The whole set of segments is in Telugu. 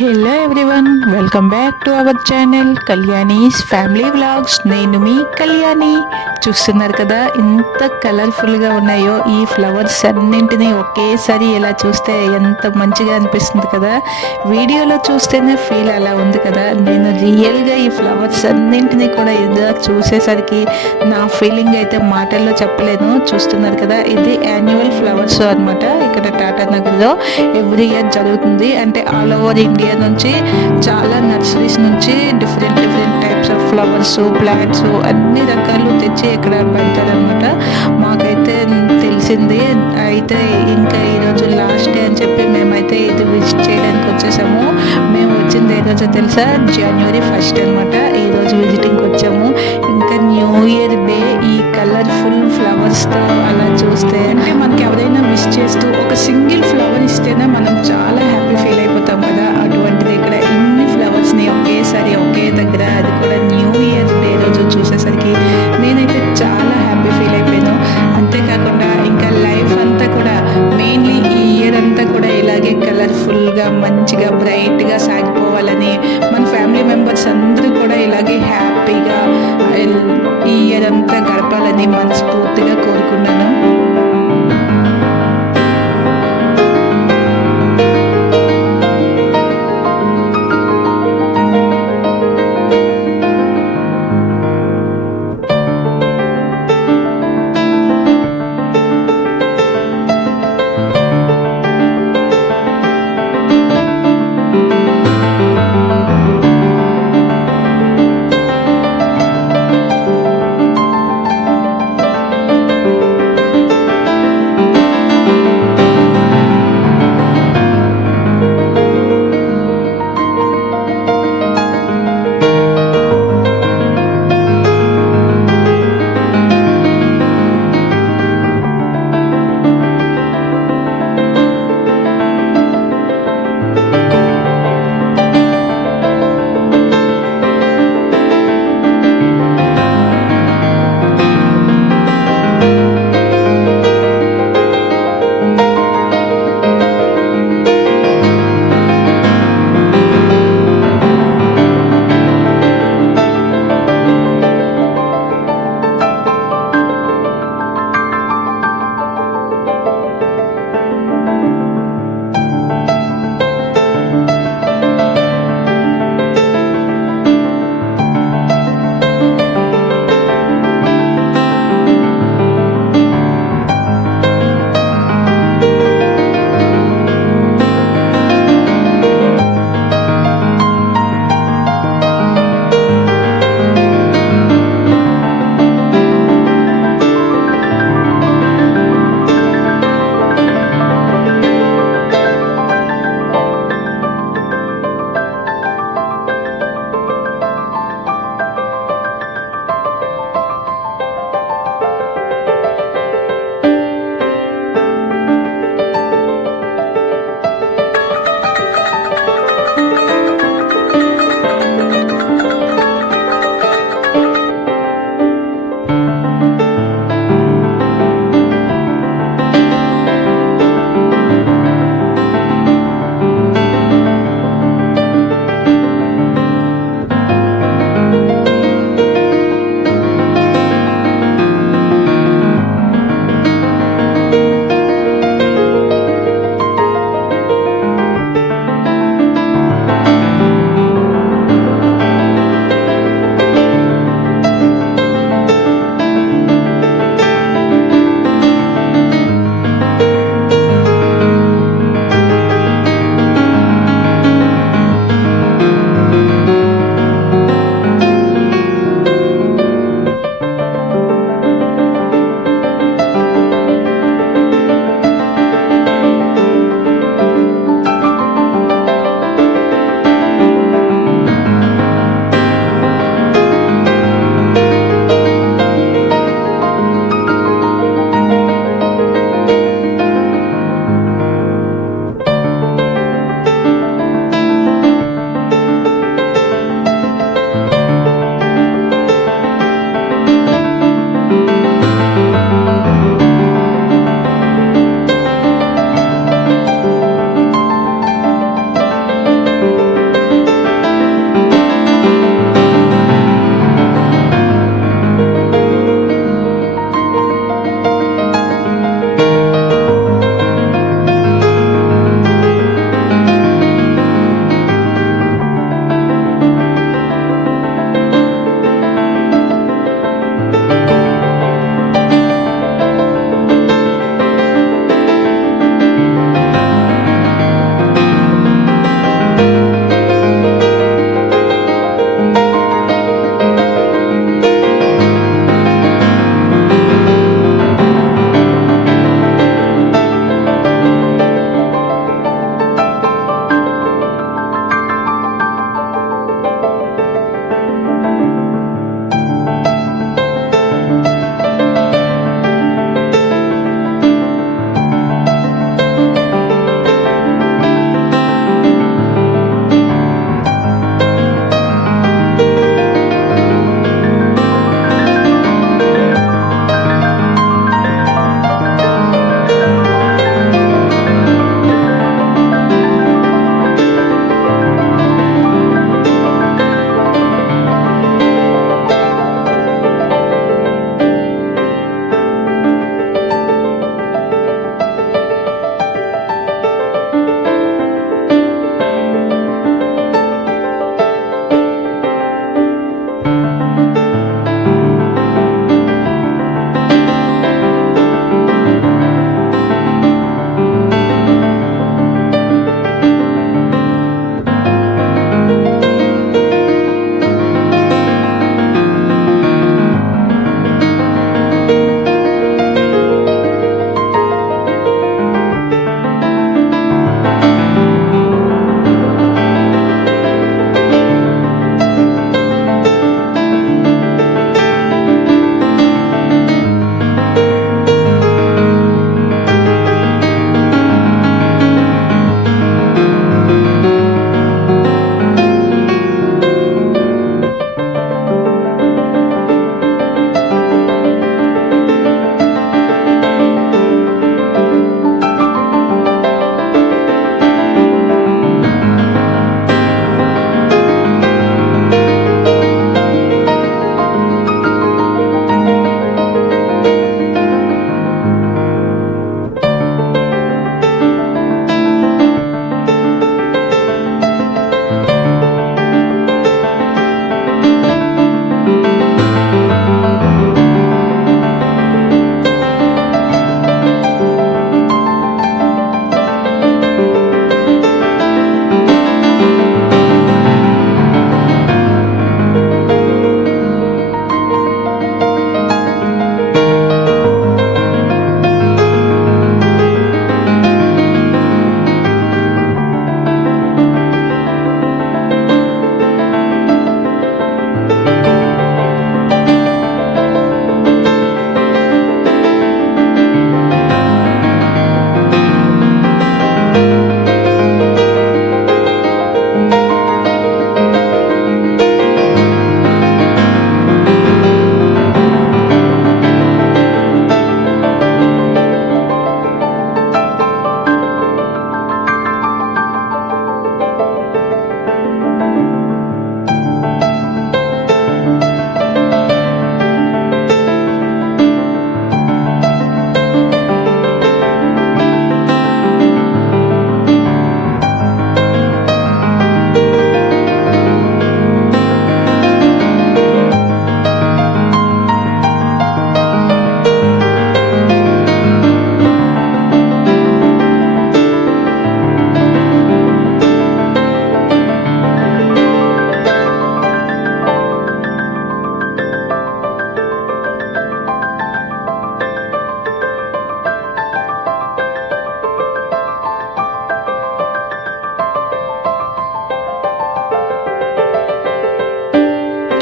Hello everyone, welcome back to our channel Kalyani's family vlogs. నేను మీ కళ్యాణి. చూస్తున్నారు కదా ఎంత కలర్ఫుల్గా ఉన్నాయో ఈ ఫ్లవర్స్ అన్నింటినీ ఒకేసారి ఇలా చూస్తే ఎంత మంచిగా అనిపిస్తుంది కదా. వీడియోలో చూస్తేనే ఫీల్ అలా ఉంది కదా. నేను రియల్గా ఈ ఫ్లవర్స్ అన్నింటినీ కూడా ఇలా చూసేసరికి నా ఫీలింగ్ అయితే మాటల్లో చెప్పలేను. చూస్తున్నారు కదా, ఇది యాన్యువల్ ఫ్లవర్స్ అనమాట. ఇక్కడ టాటా నగర్లో ఎవ్రీ ఇయర్ జరుగుతుంది. అంటే ఆల్ ఓవర్ ఇండియా నుంచి చాలా నర్సరీస్ నుంచి different types of flowers, plants అన్ని రకాలు తెచ్చి ఇక్కడ పెడతారనమాట. మాకైతే తెలిసింది. అయితే ఇంకా ఈరోజు లాస్ట్ డే అని చెప్పి మేమైతే ఇది విజిట్ చేయడానికి వచ్చేసాము. మేము వచ్చింది ఏ రోజు తెలుసా? January 1st అనమాట. ఈరోజు విజిటింగ్కి వచ్చాము. ఇంకా న్యూ ఇయర్ డే ఈ కలర్ఫుల్ ఫ్లవర్స్తో అలా చూస్తే, అంటే మనకి ఎవరైనా విష్ చేస్తూ ఒక సింగిల్ ఫ్లవర్ ఇస్తేనే మనం చాలా హ్యాపీ ఫీల్ అయిపోతాం కదా. అటువంటిది ఇక్కడ ఇన్ని ఫ్లవర్స్ని ఒకేసారి ఒకే దగ్గర, అది కూడా న్యూ ఇయర్ డే రోజు చూసేసరికి నేనైతే చాలా హ్యాపీ ఫీల్ అయిపోయాను. అంతేకాకుండా ఇంకా లైఫ్ అంతా కూడా, మెయిన్లీ ఈ ఇయర్ అంతా కూడా ఇలాగే కలర్ఫుల్గా మంచిగా బ్రైట్గా సాగిపోవాలని, మన ఫ్యామిలీ మెంబర్స్ అందరూ కూడా ఇలాగే హ్యాపీగా ఈ ఇయర్ అంతా గడపాలని మనస్ఫూర్తిగా కోరుకున్నాను.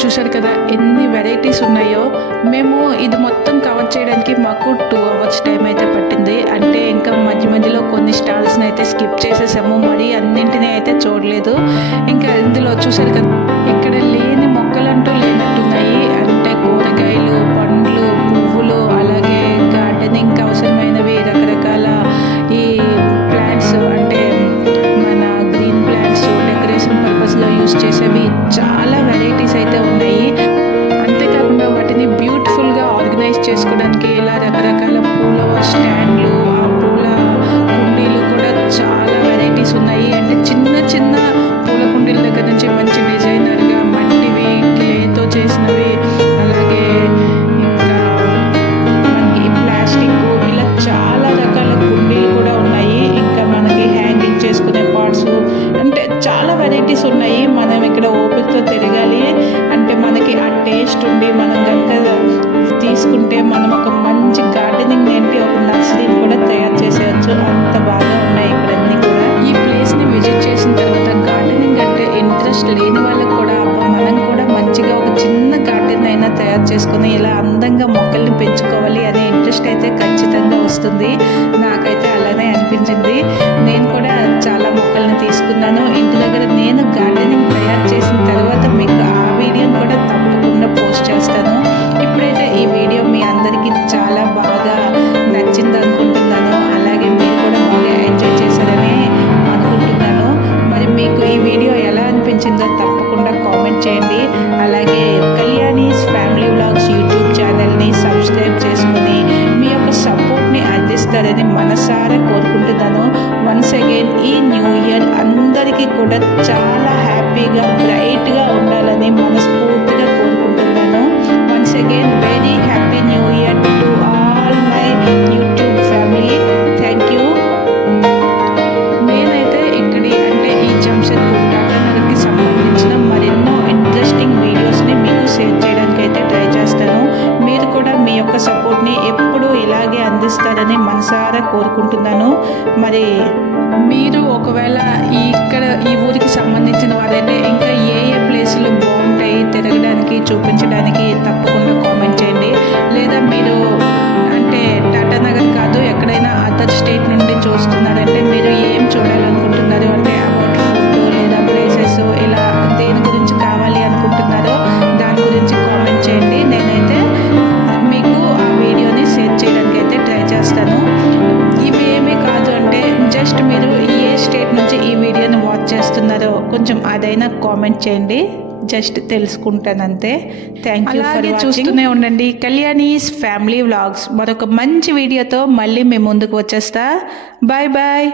చూశారు కదా ఎన్ని వెరైటీస్ ఉన్నాయో. మేము ఇది మొత్తం కవర్ చేయడానికి మాకు 2 hours టైం అయితే పట్టింది. అంటే ఇంకా మధ్య మధ్యలో కొన్ని స్టాల్స్ని అయితే స్కిప్ చేసేసాము, మరి అన్నింటినీ అయితే చూడలేదు. ఇంకా ఇందులో చూశారు కదా ఇక్కడ లేని మొక్కలంటూ లేనట్టున్నాయి. అంటే కూరగాయలు, పండ్లు, పువ్వులు, అలాగే గార్డెనింగ్కి అవసరమైనవి రకరకాల ఈ ప్లాంట్స్, అంటే మన గ్రీన్ ప్లాంట్స్ డెకరేషన్ పర్పస్లో యూస్ చేసేవి చాలా వెరైటీస్ అయితే ఉన్నాయి. అంతేకాకుండా వాటిని బ్యూటిఫుల్గా ఆర్గనైజ్ చేసుకోవడానికి ఇలా రకరకాల పూల స్టాండ్లు, ఆ పూల కుండీలు కూడా చాలా వెరైటీస్ ఉన్నాయి. అంటే చిన్న చిన్న పూల కుండీల దగ్గర నుంచి మంచి డిజైనర్గా మట్టివి, క్లేతో చేసినవి, అలాగే ఇంకా మనకి ప్లాస్టిక్, ఇలా చాలా రకాల కుండీలు కూడా ఉన్నాయి. ఇంకా మనకి హ్యాంగింగ్ చేసుకునే పార్ట్స్, అంటే చాలా వెరైటీస్ ఉన్నాయి. మనం ఇక్కడ ఓపికతో తిరగాలి. అంటే మనకి ఆ టేస్ట్ ఉండి మనం కనుక తీసుకుంటే మనం ఒక మంచి గార్డెనింగ్ ఏంటి ఒక నర్సరీని కూడా తయారు చేసేయచ్చు. అంత బాగా ఉన్నాయి ఇక్కడ అన్నీ కూడా. ఈ ప్లేస్ని విజిట్ చేసిన తర్వాత గార్డెనింగ్ అంటే ఇంట్రెస్ట్ లేని వాళ్ళకి కూడా మనం కూడా మంచిగా ఒక చిన్న గార్డెన్ అయినా తయారు చేసుకుని ఇలా అందంగా మొక్కల్ని పెంచుకోవాలి అనే ఇంట్రెస్ట్ అయితే ఖచ్చితంగా వస్తుంది. నాకైతే అలానే అనిపించింది. నేను కూడా చాలా మొక్కల్ని తీసుకున్నాను ఇంటి దగ్గర. నేను గార్డెనింగ్ తయారు చేసిన తర్వాత మీకు ఆ వీడియోని కూడా తప్పకుండా పోస్ట్ చేస్తాను. ఇప్పుడైతే ఈ వీడియో మీ అందరికీ చాలా బాగా నచ్చింది అనుకుంటున్నాను. అలాగే మీరు కూడా బాగా ఎంజాయ్ చేశారని అనుకుంటున్నాను. మరి మీకు ఈ వీడియో ఎలా అనిపించిందో తప్పకుండా కామెంట్ చేయండి. అలాగే కళ్యాణీస్ ఫ్యామిలీ వ్లాగ్స్ యూట్యూబ్ ఛానల్ని సబ్స్క్రైబ్ చేసుకొని మీ యొక్క సపోర్ట్ని అందిస్తారని మనసారా కోరుకుంటున్నాను. వన్స్ అగైన్ ఈ న్యూ ఇయర్ అందరికీ కూడా చాలా హ్యాపీగా బ్రైట్గా ఉండాలని మనస్ఫూర్తిగా కోరుకుంటున్నాను. Once again very happy new year to all my YouTube family. Thank you. నేనైతే ఇక్కడి అంటే ఈ జంషెడ్పూర్ టాటా నగర్కి సంబంధించిన మరెన్నో ఇంట్రెస్టింగ్ వీడియోస్ని మీకు షేర్ చేయడానికి అయితే ట్రై చేస్తాను. మీరు కూడా మీ యొక్క సపోర్ట్ని ఎప్పుడూ ఇలాగే అందిస్తారని మనసారా కోరుకుంటున్నాను. మరి మీరు ఒకవేళ ఇక్కడ ఈ ఊరికి సంబంధించిన వారైతే ఇంకా ఏ ఏ ప్లేసులు బాగుంటాయి తిరగడానికి, చూపించడానికి తప్పకుండా కామెంట్ చేయండి. లేదా మీరు అంటే టాటా నగర్ కాదు ఎక్కడైనా అదర్ స్టేట్ నుండి చూస్తున్నారంటే మీరు ఏం చూడాలనుకుంటున్నారు, అంటే అబౌట్ ఫుడ్ లేదా ప్లేసెస్, ఇలా దేని గురించి కావాలి అనుకుంటున్నారో దాని గురించి కామెంట్ చేయండి. నేనైతే మీకు ఆ వీడియోని షేర్ చేయడానికి అయితే ట్రై చేస్తాను. ఇవి ఏమీ కాదు అంటే జస్ట్ మీరు ఏ స్టేట్ నుంచి ఈ వీడియోని వాచ్ చేస్తున్నారో కొంచెం అదైనా కామెంట్ చేయండి. జస్ట్ తెలుసుకుంటానంతే. Thank you for watching. చూస్తూనే ఉండండి కళ్యాణీస్ ఫ్యామిలీ వ్లాగ్స్. మరొక మంచి వీడియోతో మళ్ళీ మేము ముందుకు వచ్చేస్తా. Bye bye.